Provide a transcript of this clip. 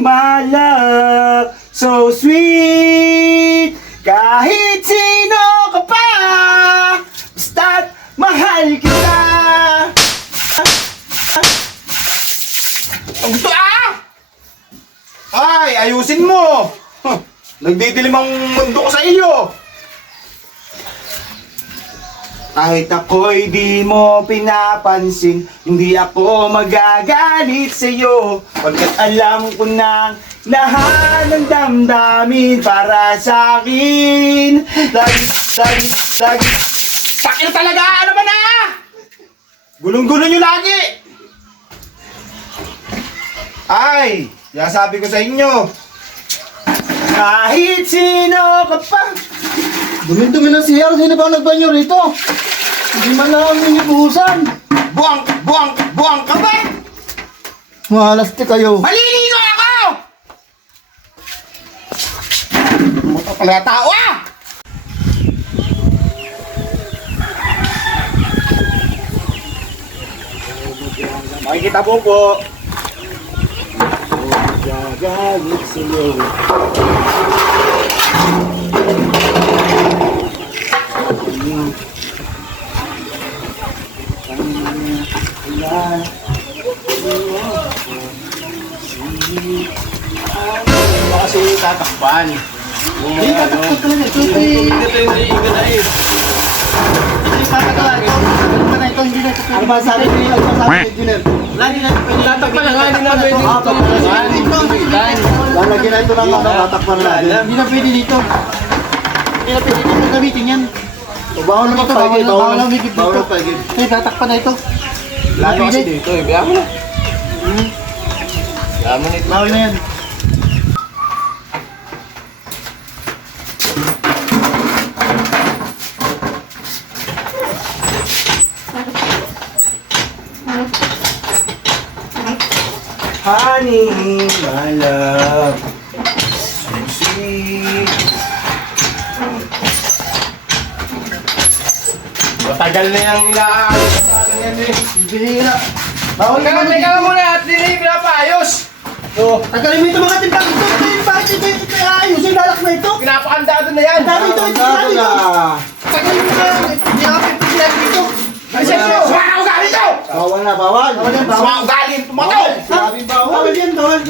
my love, so sweet. Kahit sino ka pa, basta't mahal kita. Ang gusto Ay, ayusin mo. Nagdidilim ang mundo ko sa iyo. Kahit ako'y di mo pinapansin, hindi ako magagalit sa'yo. Pagkat alam ko na lahat ng damdamin para sa'kin. Lagi. Sakil talaga! Ano ba na? Gulong-gulo nyo lagi! Ay, sabi ko sa inyo, kahit sino ka pa. Dumi-dumi ng CR, sino ba nagbanyo rito? Hindi man lang ang inibuhusan. Buwang ka ba? Mahalasti kayo. Maliligo ako! Mata pala tao Makikita po. Magagalit sa'yo. Kasi tatakpan. Hindi, tatakot talaga. Ito, hindi na ito. Ano ba sabi ni Engineer? Tatakpan na nga, hindi na pwede dito. Lalagyan na ito lang ako, tatakpan na natin. Hindi na pwede dito. Hindi na pwede dito gamitin yan. Bawal na magpaigid. Bawal na magpaigid dito. Hindi, tatakpan na ito. Lalo kasi dito eh. Kaya mo na. Yaman ito. Bawal na yan. Honey, my love, so sweet. Matagal na yung inaayos na yan eh. Bihira. Bawal Teka naman muna at hindi pinapaayos. So, tagalin mo ito mga timpang ito. Bakit ito ayusin lalak na ito? Pinapakandado na yan. Dami ito. Tagalin mo na. Hindi ako pipilihan dito. Kasi sumaka ugali ito. Bawal na, bawal. Bawal yan, bawal. Sumaka ugali ito mo to. Bawal yan, bawal.